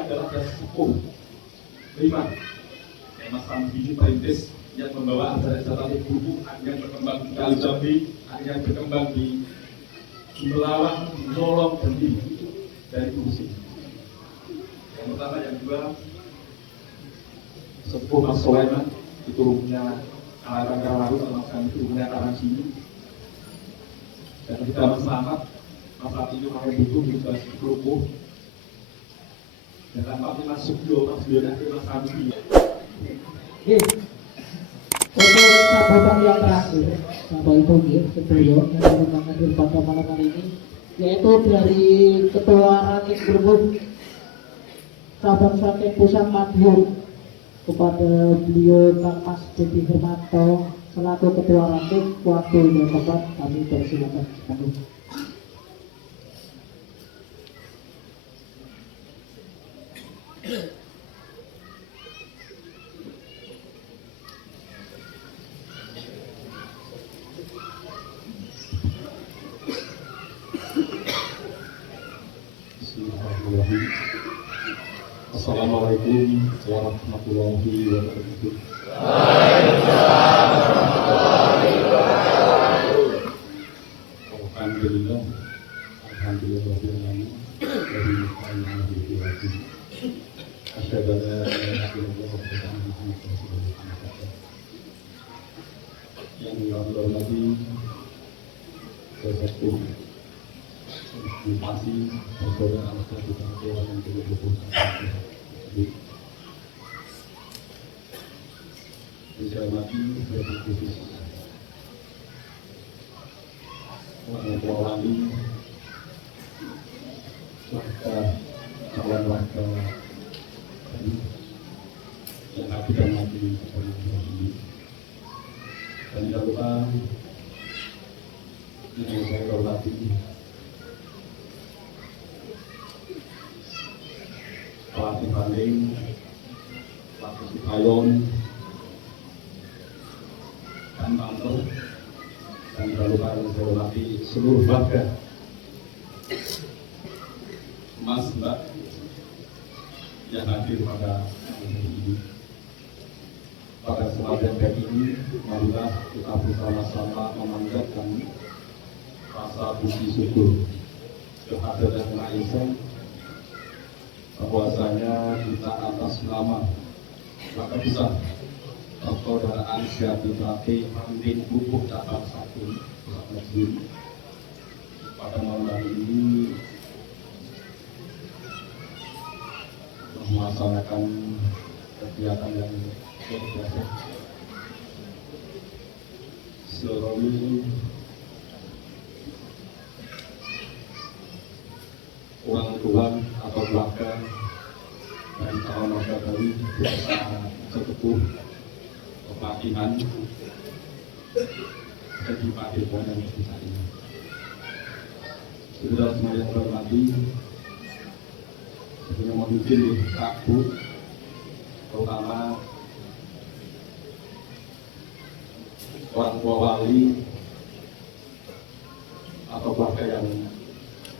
adalah das sepuh 5 yang Mas Sambi perintis yang membawa ajaran-ajaran ibu yang berkembang di Kali Jambi, yang berkembang di Melawang, Nolong, dan Ibu dari fungsi. Yang pertama, yang kedua, sepuh Mas Sulaiman, itu rumahnya Karang Karawaru, sama kami itu rumahnya Karang Sini. Dan kita Mas Selamat, Mas Latiyo, Mas Butuh, kita Kerupuh. Dan tampaknya Mas Subyo, Mas Bionak, Mas Sambi. Untuk sambutan yang terakhir, Bapak Ibu Sedulur yang berhadir pada malam hari ini, yaitu dari Ketua Ranting Grebek Cabang Sragen Pusat Madiun, kepada beliau Kang Mas Dedi Hermanto selaku Ketua Ranting, waktu dan tempat kami persilakan. Assalamualaikum warahmatullahi wabarakatuh. Alhamdulillah, alhamdulillah dari Alhamdulillah. Asyhadu an la ilaha illallah wa asyhadu anna Muhammadan rasulullah. Yang dihormati Bapak Bupati Saudara Anggota DPRD yang ke-21 Dicermati sebagai khusus Wali warga calon warga yang hadir dan mati pada ini. Dan tidak lupa yang saya hormati pelatih banding, pelatih Sintayong, dan Tanto, dan tidak lupa yang saya hormati seluruh warga, Mas, Mbak, yang hadir pada hari ini. Pada kesempatan baik ini, marilah kita bersama-sama memanjatkan rasa puji syukur kehadirat Maha Esa, bahwasanya kita atas nama maka besar Persaudaraan Sejahtera Ranting Grebek Cabang Sragen Pusat Madiun pada malam hari ini melaksanakan kegiatan yang biasa seluruh orang atau keluarga dan calon warga baru beserta sepuh pelatihan jadi Padepokan yang besar ini. Saudara semua yang hormati, sebelumnya mohon izin Kak Bu, terutama orang tua wali atau keluarga yang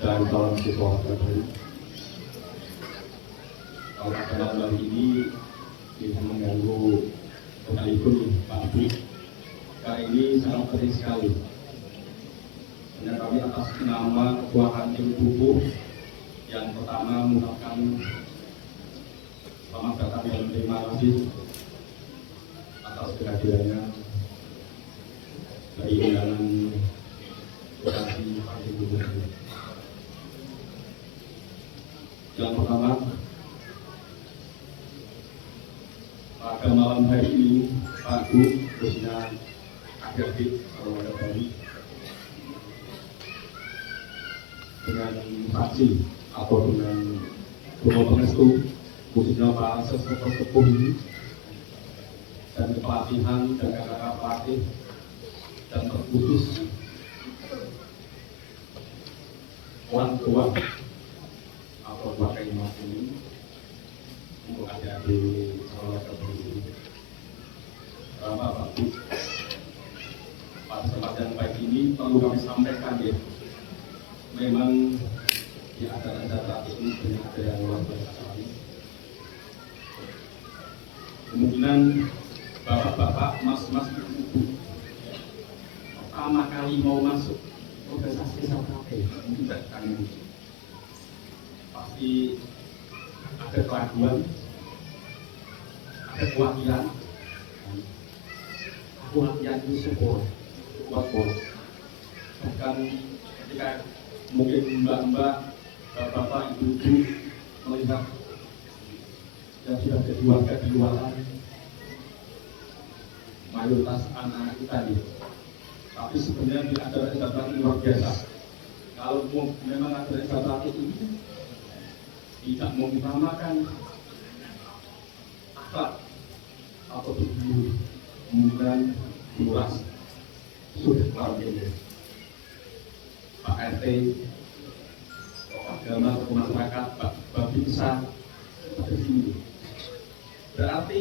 dan calon siswa baru. Kalau pada malam ini bisa mengganggu sekalipun Pak Bu, kali ini sangat penting sekali. Dan kami atas nama Ketua Ranting Grebek yang pertama mengucapkan selamat datang dan terima kasih atas kehadirannya dari undangan Bupati Ranting Grebek. Yang pertama, pada malam hari ini, Pak Bu, khususnya adik-adik kalau ada bayi, dengan saksi atau dengan rumah pengestu, khususnya para sesepuh ini, dan kepelatihan dan kakak-kakak pelatih, dan terkhusus orang tua atau keluarga yang masih ini untuk adik-adik calon terpilih. Bapak Bu, pada kesempatan baik ini perlu kami sampaikan ya, memang di acara-acara ini banyak ada yang luar biasa sekali. kemungkinan bapak-bapak, mas-mas, ibu-ibu pertama kali mau masuk organisasi SLKP mungkin tidak akan pasti ada keraguan, ada kewakilan. Kewakilan itu support, bahkan ketika mungkin mbak-mbak, bapak, ibu-ibu melihat yang sudah jadi warga di luar, mayoritas anak-anak kita nih. Tapi sebenarnya di acara SLKP luar biasa. Kalau memang acara SLKP ini tidak mengutamakan akhlak atau tujuh kemudian luas sudah keluarga Pak RT, agama atau masyarakat, Pak Babinsa ada di sini. Berarti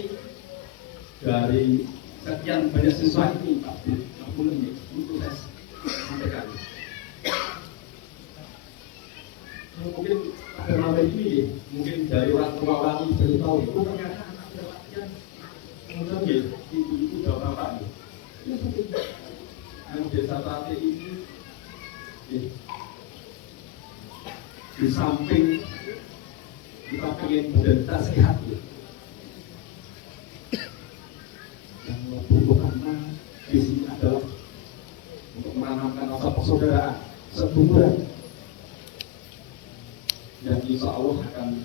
dari sekian banyak siswa ini Pak ini untuk saya sampaikan. Mungkin ada nama ini, mungkin dari orang tua kami dari tahu itu ternyata anak latihan kemudian ya ibu-ibu bapak-bapak ini seperti yang desa Tate ini di samping kita pengen badan kita sehat yang lebih utama di sini adalah untuk menanamkan rasa persaudaraan sebulan yang insya Allah akan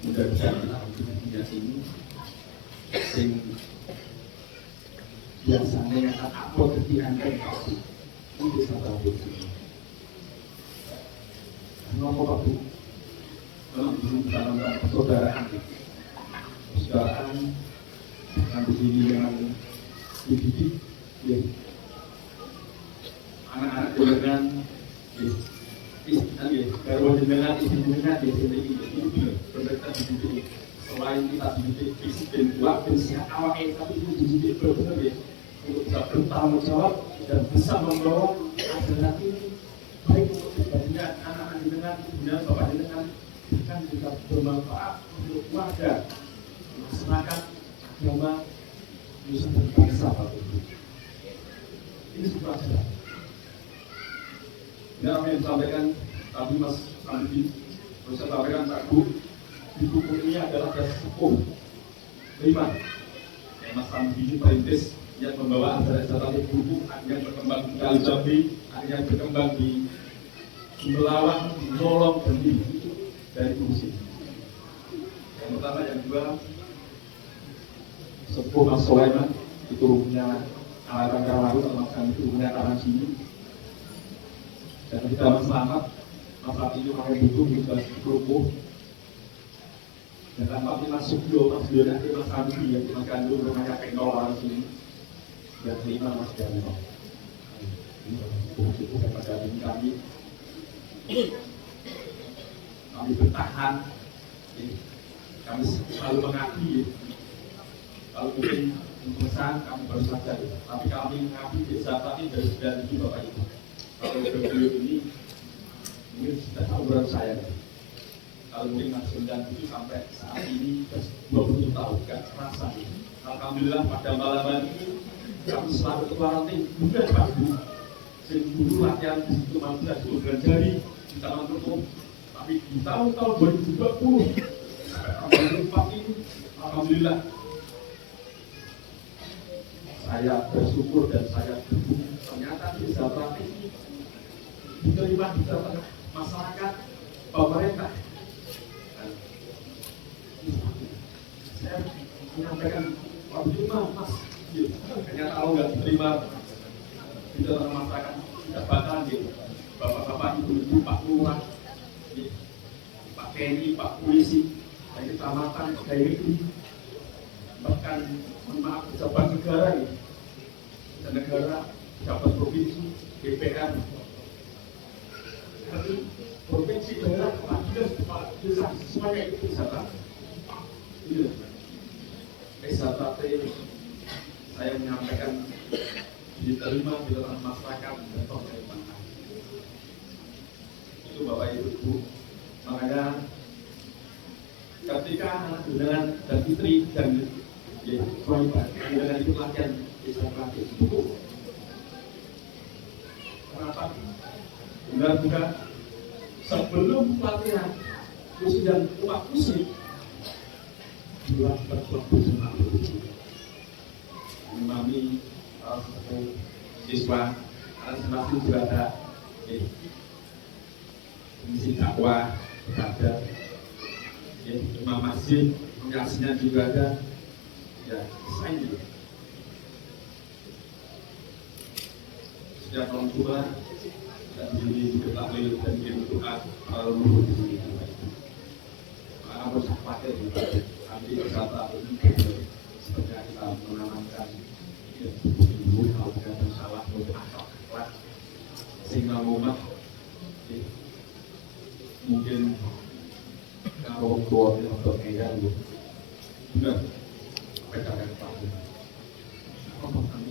menjadikan kita di dunia ini yang biasanya yang apa kegiatan pasti ini bisa tahu sini. Kenapa Pak Bu? Memang di sini kita tentang persaudaraan, yang di sini memang dididik, ya. Anak-anak dengan kalau dengan izinnya di sini ini benar dididik. Selain kita dididik fisik dan kuat dan sehat awalnya, tapi itu dididik benar-benar ya untuk bisa bertanggung jawab dan bisa membawa alternatif ini baik untuk kepentingan anak-anak dengan kemudian bapak dengan bahkan juga bermanfaat untuk warga, masyarakat, agama, nusa dan bangsa Pak Ibu. Ini sebuah acara. Ini apa yang disampaikan tadi Mas Andi, saya sampaikan Pak Bu, di buku ini adalah dasar sepuh 5 yang Mas Andi ini perintis yang membawa acara-acara buku yang berkembang di Kali Jambi, yang berkembang di Sumberlawang, Nolong, dan di dari fungsi. Yang pertama, yang kedua, sepuh Mas Sulaiman itu punya alatan Karawaru, Mas Andi itu punya tangan sini. Dan kita Mas Selamat, Mas Andi itu pakai buku kita kerupuh. Dan tanpa Mas Subyo, Mas Yonah, Mas Andi yang kita kandung rumahnya penol sini. Dan kelima Mas Daniel. Buku pada hari kami bertahan, kami selalu mengabdi. Kalau mungkin pesan kami baru saja, tapi kami mengabdi desa tadi dari 9 Bapak Ibu. Kalau beliau ini mungkin sudah tahu berat saya. Kalau mungkin Mas 97 sampai saat ini 20 tahun, gak terasa. Alhamdulillah pada malam ini kami selalu keluaran bukan Pak Bu. Dulu latihan di situ 15 bulan jari di Taman Kerupuk, tapi di tahun-tahun 2020 sampai 2004 ini, alhamdulillah saya bersyukur dan saya bersyukur ternyata di desa Terapi ini diterima di tengah masyarakat, pemerintah. Saya menyampaikan, Pak Bima, Mas, ternyata kalau nggak diterima di tengah masyarakat tidak bakalan gitu. Bapak-bapak, ibu-ibu, Pak Lurah, Pak Kenny, Pak Polisi, dari kecamatan, dari ini, bahkan maaf pejabat negara ini, dan negara, pejabat provinsi, DPR, tapi provinsi, daerah, kepala dinas, kepala desa, semuanya itu wisata. Itu wisata saya menyampaikan diterima di tengah masyarakat dan pemerintah. Itu Bapak Ibu. Makanya ketika anak jenengan dan istri dan suami jenengan itu latihan istirahat itu, kenapa? Benar bukan? Sebelum pelatihan musik dan umat musik buat berbuat bersama memahami satu siswa masing-masing juga ada misi dakwah kepada imam masjid, pengasihnya juga ada ya selain itu setiap orang tua dan diri juga tahlil dan diri doa lalu di sini harus pakai nanti kata seperti kita menanamkan ibu kalau ada salah untuk akhlak sehingga umat mungkin kalau tua untuk medan benar mereka akan tahu apa kami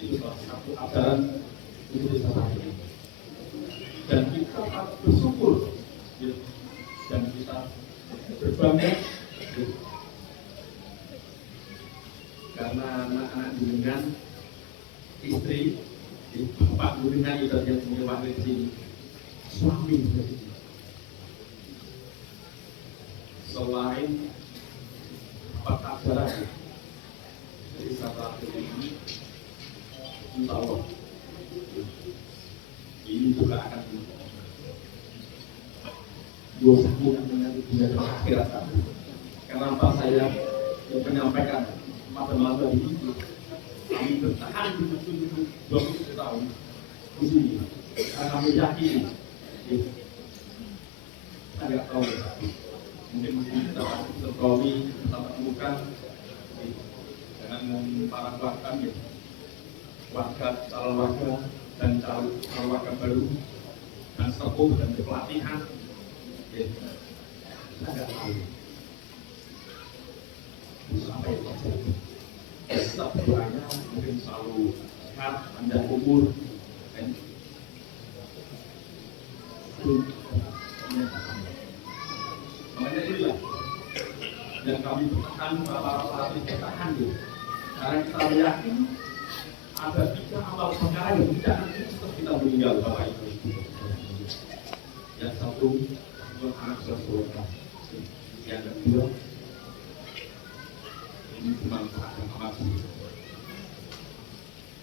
itu salah satu ajaran itu disamakan dan kita harus bersyukur dan kita berbangga karena anak-anak dengan istri bapak dengan ibaratnya punya wakil di suami selain empat ajaran dari satu ini insya Allah ini juga akan dosamu dengan dunia dan akhirat. Kenapa saya menyampaikan mata-mata ini? Kami bertahan di 20 tahun di sini. Karena kami yakin, saya tidak tahu. Mungkin kita berkali kita temukan dengan para warga, calon warga dan calon warga baru dan sepuh dan pelatihan. Saya tidak tahu. Sampai terjadi. Setiap doanya mungkin selalu sehat, panjang umur, dan makanya inilah yang kami bertahan, para pelatih bertahan itu. Karena kita yakin ada 3 amal perkara yang tidak nanti setelah kita meninggal Bapak Ibu. Yang satu untuk anak sesuatu, yang kedua ini bermanfaat dan amat.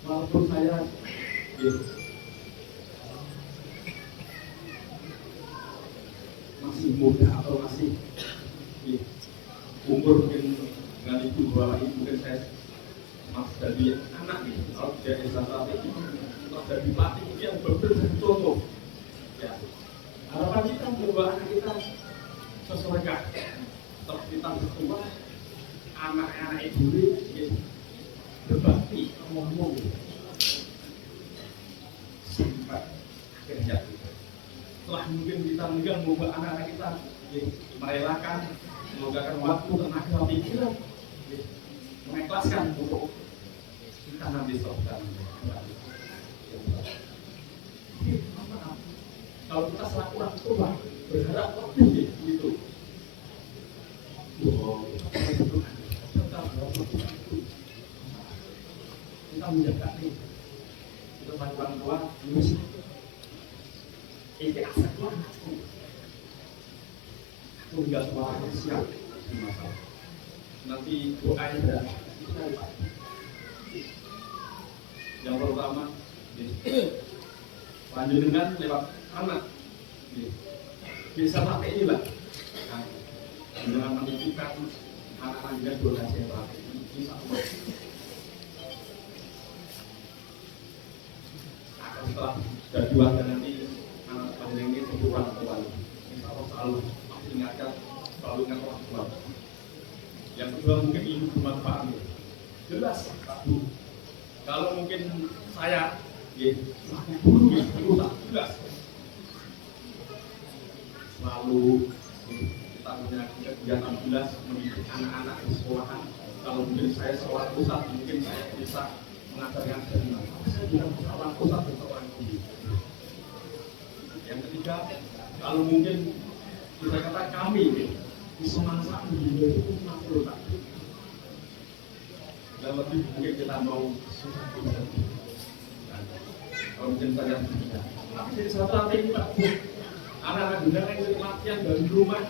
Walaupun saya masih muda atau masih umur mungkin dengan ibu bapak ibu mungkin saya masih jadi anak nih. Kalau tidak saat ini kalau jadi pelatih yang benar-benar contoh. Ya, harapan kita membawa anak kita sesuai kalau kita bertua anak-anak ibu ini berbakti ngomong sampai akhirnya setelah mungkin kita meninggal membawa anak-anak kita merelakan menggunakan waktu tenaga pikiran mengikhlaskan untuk kita nanti sopan. Kalau kita selaku orang tua berharap lebih gitu. Kita menjaga ini kita sebagai orang tua bisa ini aset Tuhan aku enggak suaranya siap nanti doanya yang pertama lanjutkan lewat anak bisa pakai inilah jangan menunjukkan anak-anak dan doa saya insya Allah setelah jadi warga nanti anak panjang ini untuk orang tua insya Allah selalu ingatkan selalu ingat orang tua. Yang kedua mungkin ini bermanfaat jelas kalau mungkin saya selaku guru jelas selalu kita punya kegiatan jelas mendidik anak-anak di sekolahan. Kalau mungkin saya seorang pusat mungkin saya bisa mengajarkan dari mana saya tidak seorang pusat atau seorang guru. Yang ketiga ketiga, kalau mungkin kita kata kami bisa masak di itu masuk tak. Dan lebih mungkin kita mau kalau mungkin saya tidak. Tapi jadi satu hal ini Pak, anak-anak benar yang latihan dari rumah,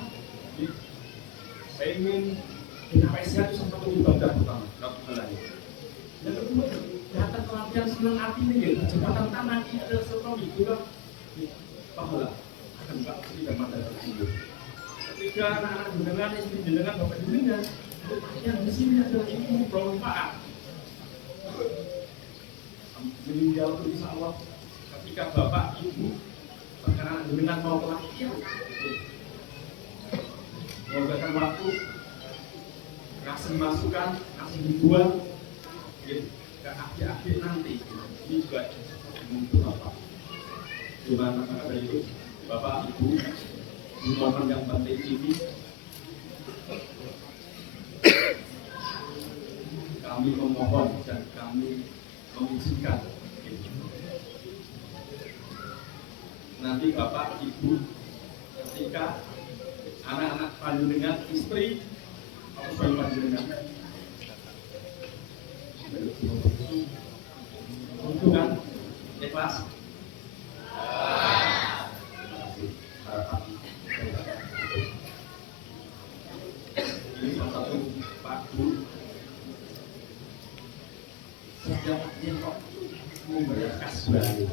saya ingin kita sehat itu satu ibadah pertama, yang kedua, datang ke latihan senang hati ini ya, jembatan tanah ini adalah sesuatu juga pahala akan Pak tidak mata tersebut. Ketika anak-anak mendengar yang mendengar bapak mendengar, yang di sini adalah ilmu bermanfaat. Meninggal itu insya Allah ketika bapak ibu bahkan anak mendengar mau ke latihan, menggunakan waktu, kasih masukan, kasih hiburan ke akhir-akhir nanti. Ini juga untuk bapak. Gimana ada itu bapak ibu momen yang penting ini kami memohon dan kami mengizinkan nanti bapak ibu ketika anak-anak panjenengan istri atau suami panjenengan untuk kan ikhlas. Ini salah satu Pak Bu setiap yang kok membayar kas baru,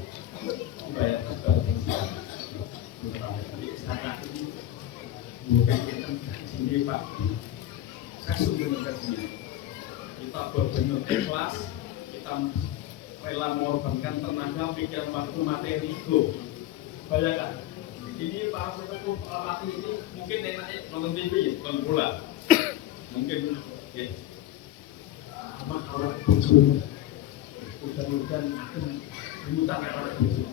membayar kas baru sekarang ini bukan kita sendiri Pak, saya sudah mendengar sendiri. Kita benar-benar ikhlas, kita rela mengorbankan tenaga, pikiran, waktu, materi itu. Bayangkan, ini para sesepuh pelatih ini mungkin enaknya nonton TV, nonton bola, mungkin ya, sama orang bujur, hujan-hujan ributan orang bujur.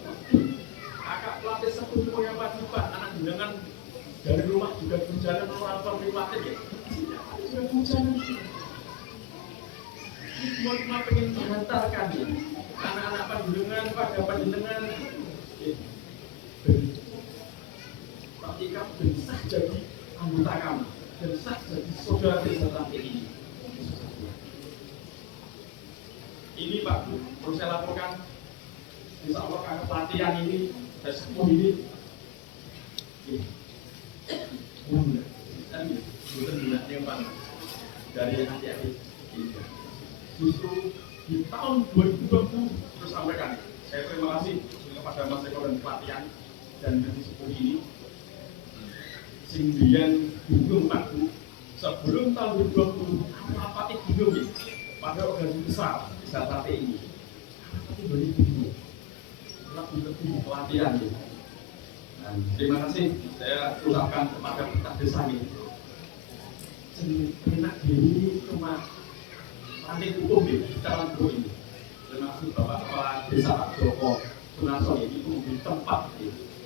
Kakak pelatih sepuh punya wajiban, anak jenengan dari rumah juga berjalan melakukan pelatih ya, sudah hujan. Semua cuma pengen menghantarkan ya. Anak-anak panjenengan, pada panjenengan ketika bisa jadi anggota kami, bisa jadi saudara desa ini. Ini Pak, perlu saya laporkan, insya Allah kakak pelatihan ini dan semua ini bukan yang Pak dari adik-adik ini. Justru di tahun 2020 terus sampaikan, saya terima kasih kepada Mas Eko dan pelatihan dan dari sepuh ini. Singgian bingung Pak Bu, sebelum tahun 2020 apa itu bingung ya? Pada organisasi besar saat ini, apa itu bingung? Lebih pelatihan ya. Nah, terima kasih saya ucapkan kepada pemerintah desa ini. Enak diri cuma nanti hukum di calon guru ini. Terima kasih Bapak Kepala Desa Pak Joko Sunarso ini memberi tempat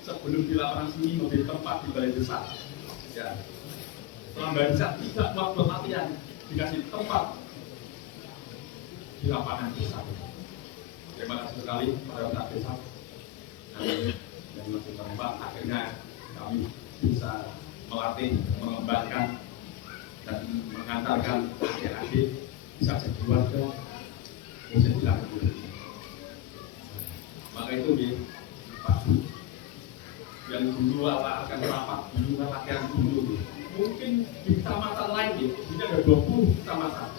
sebelum di lapangan sini memberi tempat di balai desa. Ya, setelah balai desa tidak waktu latihan dikasih tempat di lapangan desa. Terima kasih sekali pada pemerintah desa. Dan masih tempat akhirnya kami bisa melatih, mengembangkan dan mengantarkan adik-adik bisa jadi keluarga, bisa dilakukan. Maka itu di Pak Bu, yang dulu akan rapat dulu latihan dulu. Mungkin di kecamatan lain ya, ini ada 20 kecamatan.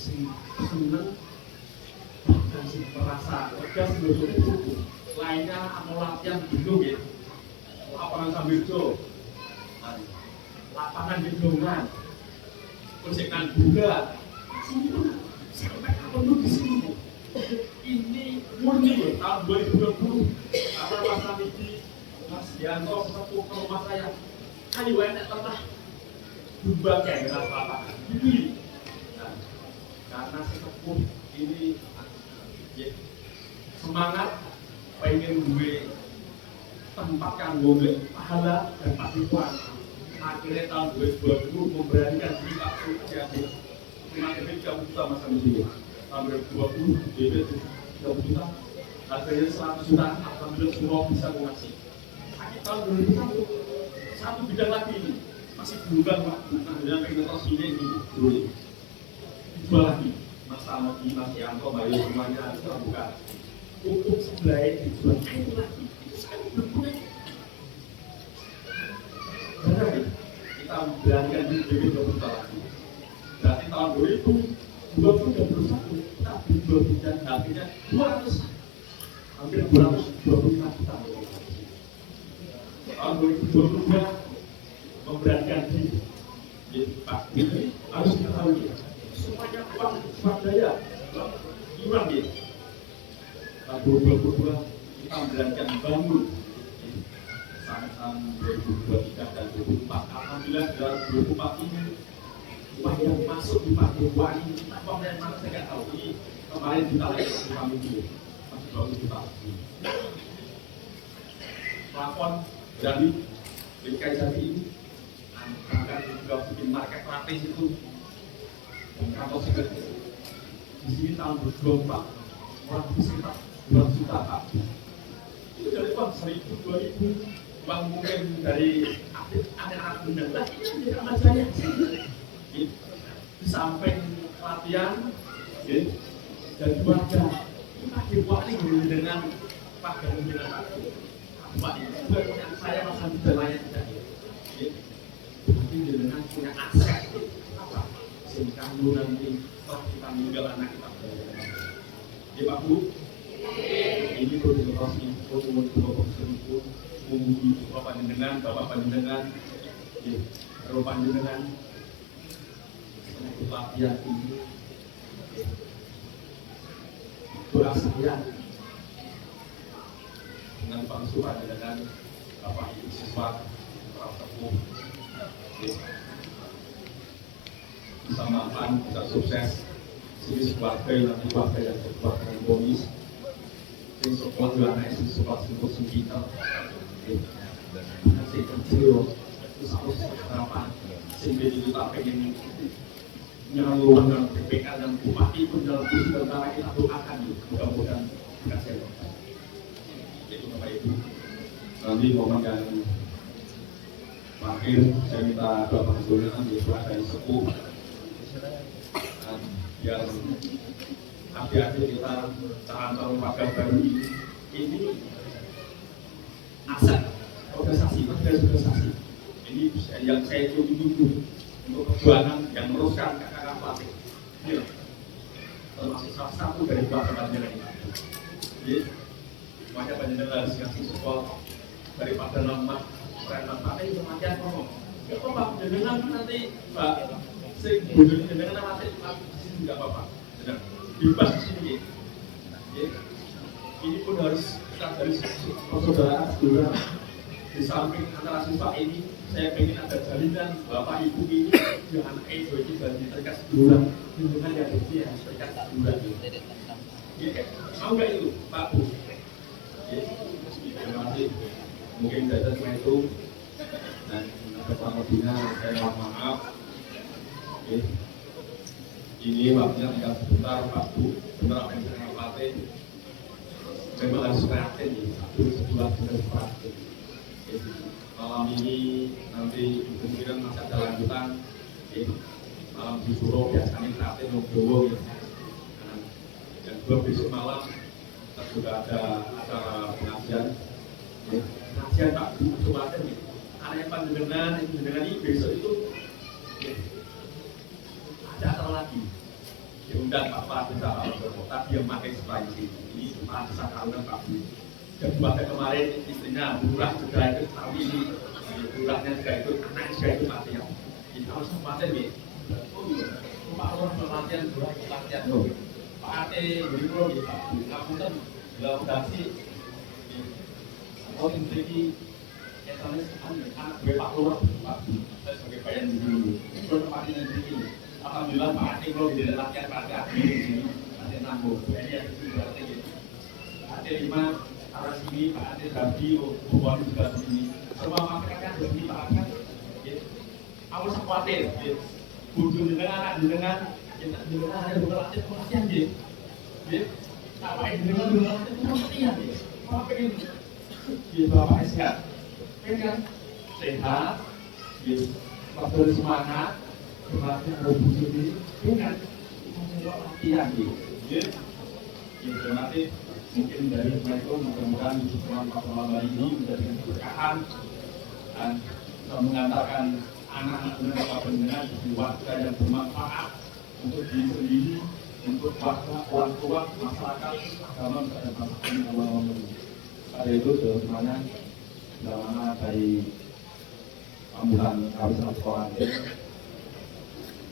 Senang dan merasa lega sebelumnya itu. Lainnya mau latihan dulu ya, lapangan Sambiljo, lapangan di Blongan. Persiapan juga, sampai kapan lu di sini? Ini murni loh, tahun 2020. Apa Mas Hamidi, Mas Yanto, sepuh ke rumah saya. Ayo enak pernah berbagai dengan lapangan. Ini, nah, karena sepuh ini ya, semangat pengen gue tempatkan gue pahala dan pasipuan. Akhirnya tahun 2020 memberanikan diri Pak Sukjadi terima kasih kamu kita masa di sini tahun 2020 DP 30 juta harganya 100 juta, alhamdulillah semua bisa mengasih. Tapi tahun 2001, satu bidang lagi ini masih bukan Pak, dengan penetrasinya ini dulu. Dijual lagi, Mas Amadi, Mas Yanto, Mbak Yo semuanya terbuka. Untuk sebelah dijual itu lagi, itu sangat berguna. Benar ya? Kita beranikan di BB20 lagi. Berarti tahun 2021 kita dijual bidang harganya 200, hampir 225 juta. Tahun 2022 memberanikan diri. Pak, ini harus diketahui semuanya uang swadaya, iuran ya. Tahun 2022 kita memberanikan bangun sampai 2023 dan 2024. Alhamdulillah dalam 2024 ini uang yang masuk di Pak Dewa ini uang yang mana saya nggak tahu. Ini kemarin kita lagi di kami dulu masih 20 juta. Plafon dari BKI Jati ini akan juga bikin market praktis itu kantor sekretaris di sini tahun 2024 orang sekitar 2 juta Pak. Itu dari uang 1.000, 2.000 uang mungkin dari anak-anak muda lah ini menjadi amat saya di samping latihan dan keluarga kita diwakili dengan Pak dan dengan Pak ini juga saya masa tidak layak tidak tapi dengan punya aset apa sehingga nanti setelah kita meninggal anak kita ya Pak Bu ini konsentrasi untuk menguji Bapak Panjenengan, Bapak Panjenengan, Bapak Panjenengan, untuk latihan ini berasa ya dengan bangsu Panjenengan, Bapak Ibu siswa, para sepuh, bisa mapan, bisa sukses, sini keluarga yang keluarga yang keluarga yang bonis, sini sekolah juga naik, sini sekolah untuk kita. Kasih kecil terus harus harapan sehingga kita pengen nyalurkan dalam PPK dan bupati pun dalam kursi tentara kita doakan mudah-mudahan dikasih itu Bapak Ibu. Nanti momen yang terakhir saya minta Bapak Sultan yaitu dari sepuh biar adik-adik kita calon wakil baru ini aset organisasi, organisasi. Ini yang saya tunggu untuk perjuangan yang meneruskan kakak pelatih. Ini termasuk salah satu dari Bapak Panjenengan ini. Jadi, makanya Panjenengan harus ngasih support daripada nama peran Pak itu kematian ngomong. Ya kok Pak Panjenengan nanti Pak sing bodoh Panjenengan nanti Pak di sini enggak apa-apa. Bebas di sini. Ini pun harus kita dari persaudaraan juga di samping antara siswa ini saya ingin ada jalinan Bapak Ibu ini yang anak itu bagi terikat sebulan hubungan yang ini ya terikat sebulan ya mau nggak itu Pak Bu terima kasih mungkin dari semua itu dan Bapak Modina saya mohon maaf ini waktunya tinggal sebentar Pak Bu benar apa yang saya ngapalin memang harus kreatif nih, sebuah kreatif. Malam ini nanti kemungkinan masih ada lanjutan. Malam di Suro biasanya kreatif Nogdowo. Dan besok malam kita juga ada acara pengajian. Pengajian Pak Bu Sumatera nih. Anak Panjenengan ini besok itu ada acara lagi. Diundang Pak Desa tadi yang pakai setelah ini Pak Desa Tahunan Pak Bu. Dan buatnya kemarin istrinya Lurah juga ikut tahu ini, Lurahnya juga ikut, anaknya juga ikut latihan. Ini harus sempatnya nih. Pak Lurah pelatihan, Lurah pelatihan. Pak Ate Beribu nih Pak Bu. Ngapunten dalam dasi. Oh ini katanya anak gue Pak Lurah Pak Bu. Saya sebagai bayan dulu. Terus Pak ini nanti. Alhamdulillah Pak Ate kalau di latihan Pak Ate di sini latihan nambung. Ini yang juga Pak Ate 5 arah sini Pak Ate Rabi, Bupati juga sini. Semua masyarakat di sini Pak Ate. Aku khawatir. Bujuk dengan anak dengan kita dengan ada beberapa latihan apa yang dengan dulu iya Bapak pengen ya Bapak sehat kan sehat ya Bapak semangat berlatih robust ini kan latihan gitu ya nanti mungkin dari mereka mudah-mudahan Yusufuan Pahlawan ini menjadikan keberkahan dan mengantarkan anak-anak dan pendengar di warga yang bermanfaat untuk diri sendiri, untuk bangsa, orang tua, masyarakat, agama dan masyarakat yang awal pada itu semuanya selama dari ambulan kawasan sekolah dan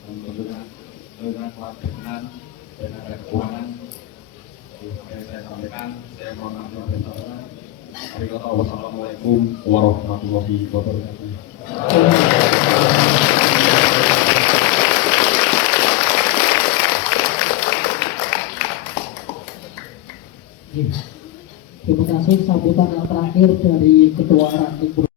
tentunya dengan kewajiban dan ada keuangan yang saya sampaikan, saya mohon maaf dan saudara. Wassalamualaikum warahmatullahi wabarakatuh. Terima kasih sambutan yang terakhir dari Ketua Ranting